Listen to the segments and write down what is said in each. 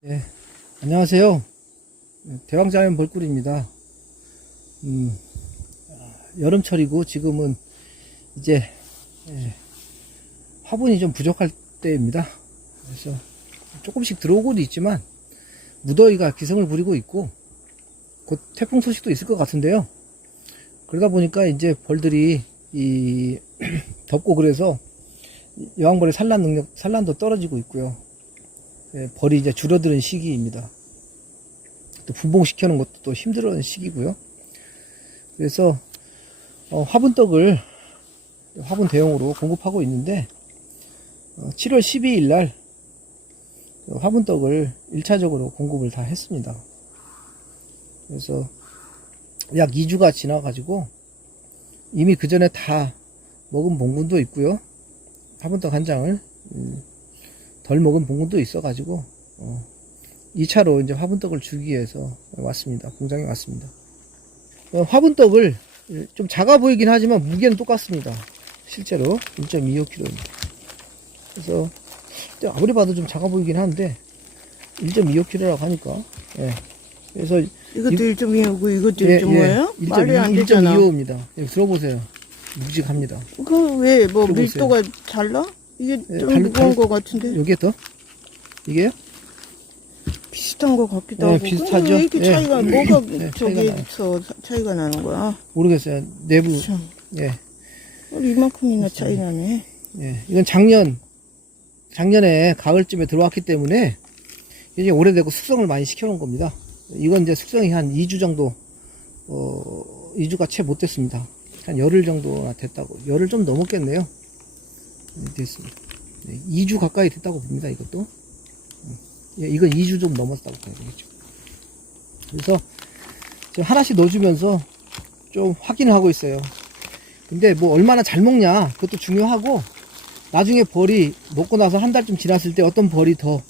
네, 안녕하세요. 대왕자연 벌꿀입니다. 여름철이고 지금은 이제 화분이 좀 부족할 때입니다. 그래서 조금씩 들어오고도 있지만 무더위가 기승을 부리고 있고 곧 태풍 소식도 있을 것 같은데요. 그러다 보니까 이제 벌들이 덥고 그래서 여왕벌의 산란도 떨어지고 있고요. 벌이 이제 줄어드는 시기입니다. 또 분봉시켜놓은 것도 또 힘들어하는 시기고요. 그래서 화분떡을 화분 대용으로 공급하고 있는데 7월 12일 날 화분떡을 1차적으로 공급을 다 했습니다. 그래서 약 2주가 지나가지고 이미 그 전에 다 먹은 봉분도 있고요. 화분떡 한 장을 덜 먹은 봉분도 있어가지고 2차로 이제 화분떡을 주기 위해서 왔습니다. 공장에 왔습니다. 화분떡을 좀 작아 보이긴 하지만 무게는 똑같습니다. 실제로 1.25kg입니다. 그래서 아무리 봐도 좀 작아 보이긴 하는데 1.25kg라고 하니까 그래서 이것도 1.25고 이것도 1.5예요? 말이 안 되잖아. 1.25입니다. 들어보세요. 묵직합니다. 그 왜 뭐 들어보세요. 밀도가 달라? 이게 좀 무거운 거 같은데. 여기에 더? 이게요? 비슷한 거 같기도 하고. 비슷하죠? 왜 이렇게 차이가 뭐가 차이가 저기서 차이가 나는 거야? 모르겠어요. 내부. 참. 예. 이만큼이나 차이 나네. 예. 이건 작년에 가을쯤에 들어왔기 때문에 이제 오래되고 숙성을 많이 시켜놓은 겁니다. 이건 이제 숙성이 한 2주 정도, 2주가 채 못 됐습니다. 한 열흘 정도나 됐다고. 열흘 좀 넘었겠네요. 됐습니다. 2주 가까이 됐다고 봅니다, 이것도. 이건 2주 좀 넘었다고 봐야 되겠죠. 그래서 지금 하나씩 넣어주면서 좀 확인을 하고 있어요. 근데 뭐 얼마나 잘 먹냐, 그것도 중요하고, 나중에 벌이 먹고 나서 한 달쯤 지났을 때 어떤 벌이 더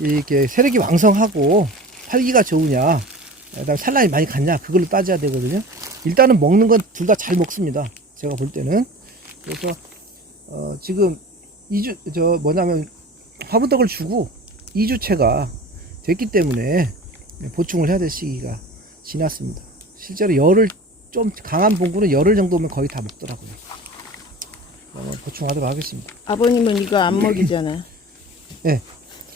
이렇게 세력이 왕성하고 활기가 좋으냐, 그다음에 산란이 많이 갔냐, 그걸로 따져야 되거든요. 일단은 먹는 건 둘 다 잘 먹습니다. 제가 볼 때는. 그래서 지금 화분떡을 주고 2주째가 됐기 때문에 보충을 해야 될 시기가 지났습니다. 실제로 좀 강한 봉구는 열흘 정도면 거의 다 먹더라고요. 보충하도록 하겠습니다. 아버님은 이거 안 먹이잖아. 네.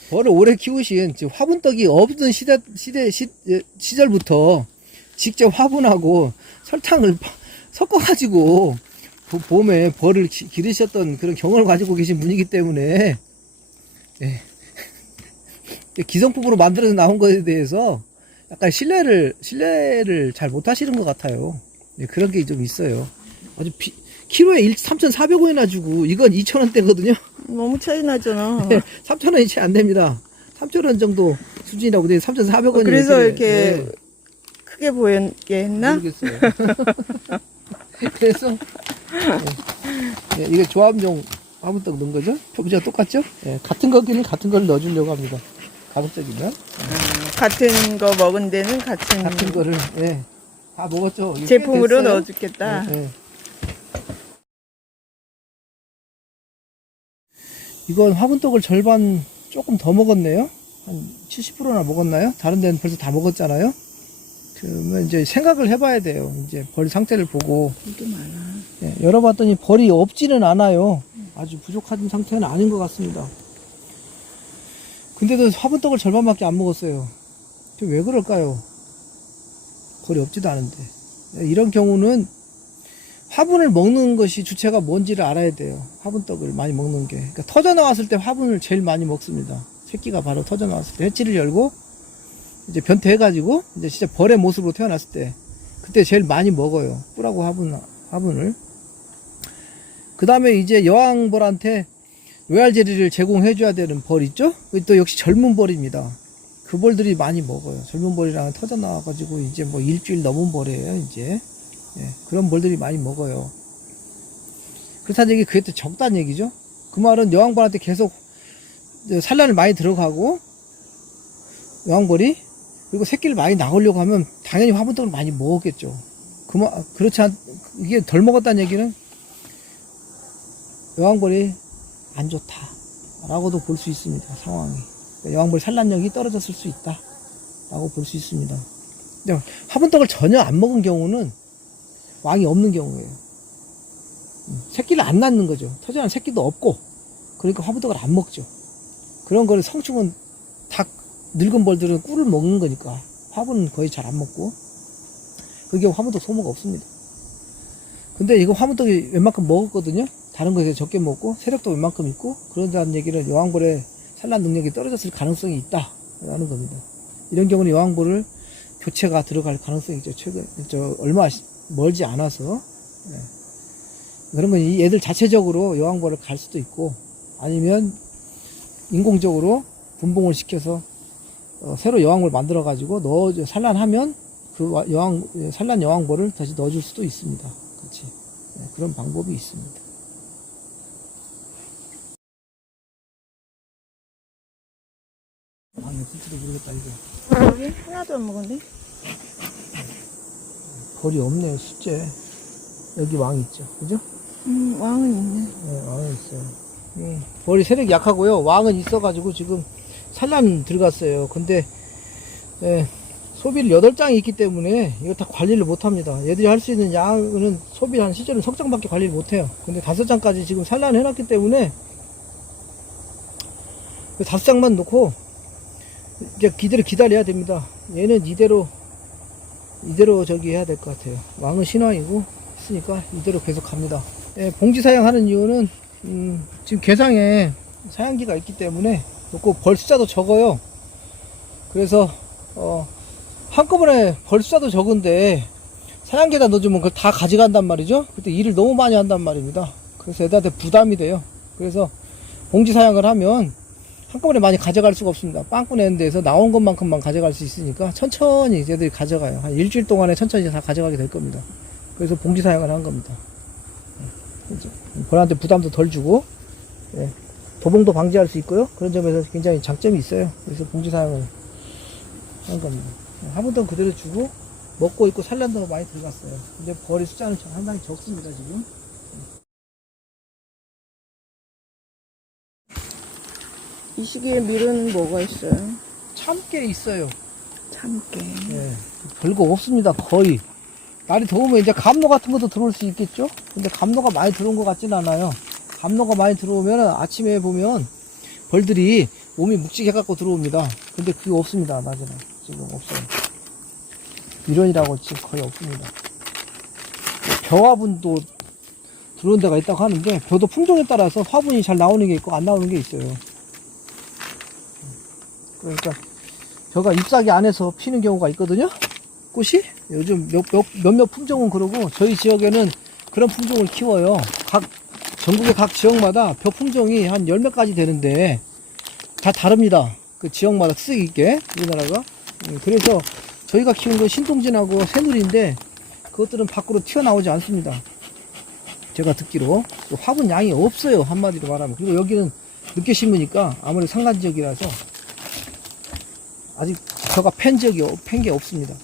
벌을 오래 키우신 화분떡이 없던 시절부터 직접 화분하고 설탕을 섞어가지고 봄에 벌을 기르셨던 그런 경험을 가지고 계신 분이기 때문에 기성품으로 만들어서 나온 것에 대해서 약간 신뢰를 잘 못하시는 것 같아요. 그런 게 좀 있어요. 아주 키로에 3,400원이나 주고 이건 2,000원대거든요. 너무 차이 나잖아. 3,000원이 채 안 됩니다. 3,000원 정도 수준이라고 돼 3,400원이. 그래서 이렇게 크게 보였게 했나? 모르겠어요. 그래서 이게 조합용 화분떡 넣은 거죠? 표지가 똑같죠? 같은 거기는 같은 걸 넣어주려고 합니다. 가급적이면 같은 거 먹은 데는 같은 거를 다 먹었죠. 이게 제품으로 됐어요. 넣어주겠다. 이건 화분떡을 절반 조금 더 먹었네요. 한 70%나 먹었나요? 다른 데는 벌써 다 먹었잖아요. 그러면 이제 생각을 해봐야 돼요. 이제 벌 상태를 보고. 이게 많아. 열어봤더니 벌이 없지는 않아요. 아주 부족한 상태는 아닌 것 같습니다. 근데도 화분떡을 절반밖에 안 먹었어요. 왜 그럴까요? 벌이 없지도 않은데. 이런 경우는 화분을 먹는 것이 주체가 뭔지를 알아야 돼요. 화분떡을 많이 먹는 게. 그러니까 터져 나왔을 때 화분을 제일 많이 먹습니다. 새끼가 바로 터져 나왔을 때 해치를 열고 이제 변태해가지고 이제 진짜 벌의 모습으로 태어났을 때 그때 제일 많이 먹어요. 꿀하고 화분을. 그 다음에 이제 여왕벌한테 로얄젤리를 제공해줘야 되는 벌 있죠? 또 역시 젊은 벌입니다. 그 벌들이 많이 먹어요. 젊은 벌이랑 터져 나와가지고 이제 뭐 일주일 넘은 벌이에요, 이제. 그런 벌들이 많이 먹어요. 그렇다는 얘기, 그게 또 적다는 얘기죠. 그 말은 여왕벌한테 계속 산란을 많이 들어가고, 여왕벌이, 그리고 새끼를 많이 낳으려고 하면 당연히 화분떡을 많이 먹었겠죠. 이게 덜 먹었다는 얘기는 여왕벌이 안 좋다 라고도 볼 수 있습니다. 상황이. 여왕벌 산란력이 떨어졌을 수 있다 라고 볼 수 있습니다. 근데 화분떡을 전혀 안 먹은 경우는 왕이 없는 경우예요. 새끼를 안 낳는 거죠. 터전한 새끼도 없고, 그러니까 화분떡을 안 먹죠. 그런 거를 성충은 닭 늙은 벌들은 꿀을 먹는 거니까 화분은 거의 잘 안 먹고, 그게 화분떡 소모가 없습니다. 근데 이거 화분떡이 웬만큼 먹었거든요. 다른 거에 적게 먹고 세력도 웬만큼 있고, 그런다는 얘기는 여왕벌의 산란 능력이 떨어졌을 가능성이 있다라는 겁니다. 이런 경우는 여왕벌을 교체가 들어갈 가능성이 있죠. 얼마 멀지 않아서. 네. 그런 건 이 애들 자체적으로 여왕벌을 갈 수도 있고, 아니면 인공적으로 분봉을 시켜서 새로 여왕벌 만들어 가지고 산란하면 그 산란 여왕벌을 다시 넣어줄 수도 있습니다. 그렇지. 네, 그런 방법이 있습니다. 아, 네, 진짜로 모르겠다, 이거. 여기 하나도 안 먹었네. 벌이 없네요, 숫제. 여기 왕 있죠, 그죠? 왕은 있네. 네, 왕은 있어요. 벌이 세력이 약하고요. 왕은 있어가지고 지금 산란 들어갔어요. 근데, 소비를 8장이 있기 때문에 이거 다 관리를 못 합니다. 얘들이 할 수 있는 양은 소비한 시절은 석장밖에 관리를 못 해요. 근데 5장까지 지금 산란을 해놨기 때문에 5장만 놓고 이제 이대로 기다려야 됩니다. 얘는 이대로 저기 해야 될 것 같아요. 왕은 신왕이고 있으니까 이대로 계속 갑니다. 봉지 사양하는 이유는 지금 괴상에 사양기가 있기 때문에 놓고 벌 숫자도 적어요. 그래서 한꺼번에 벌 숫자도 적은데 사양기에다 넣어주면 그걸 다 가져간단 말이죠. 그때 일을 너무 많이 한단 말입니다. 그래서 애들한테 부담이 돼요. 그래서 봉지 사양을 하면 한꺼번에 많이 가져갈 수가 없습니다. 빵꾸 내는 데서 나온 것만큼만 가져갈 수 있으니까 천천히 얘들이 가져가요. 한 일주일 동안에 천천히 다 가져가게 될 겁니다. 그래서 봉지 사양을 한 겁니다. 벌한테 부담도 덜 주고, 도봉도 방지할 수 있고요. 그런 점에서 굉장히 장점이 있어요. 그래서 봉지 사양을 한 겁니다. 화분떡 그대로 주고 먹고 있고 산란도 많이 들어갔어요. 근데 벌의 숫자는 상당히 적습니다, 지금. 이 시기에 밀은 뭐가 있어요? 참깨 있어요. 참깨. 네, 별거 없습니다. 거의. 날이 더우면 이제 감로 같은 것도 들어올 수 있겠죠? 근데 감로가 많이 들어온 것 같진 않아요. 감로가 많이 들어오면 아침에 보면 벌들이 몸이 묵직해갖고 들어옵니다. 근데 그게 없습니다. 낮에는. 지금 없어요. 밀원이라고 지금 거의 없습니다. 벼화분도 들어온 데가 있다고 하는데, 벼도 품종에 따라서 화분이 잘 나오는 게 있고 안 나오는 게 있어요. 그러니까 벼가 잎사귀 안에서 피는 경우가 있거든요. 꽃이 요즘 몇몇 품종은 그러고, 저희 지역에는 그런 품종을 키워요. 전국의 각 지역마다 벼 품종이 한 10몇 가지 되는데 다 다릅니다. 그 지역마다 특색이 있게, 우리나라가. 그래서 저희가 키운 건 신동진하고 새누리인데 그것들은 밖으로 튀어나오지 않습니다. 제가 듣기로 화분 양이 없어요, 한마디로 말하면. 그리고 여기는 늦게 심으니까 아무래도 산간 지역이라서 아직 벼가 팬 게 없습니다.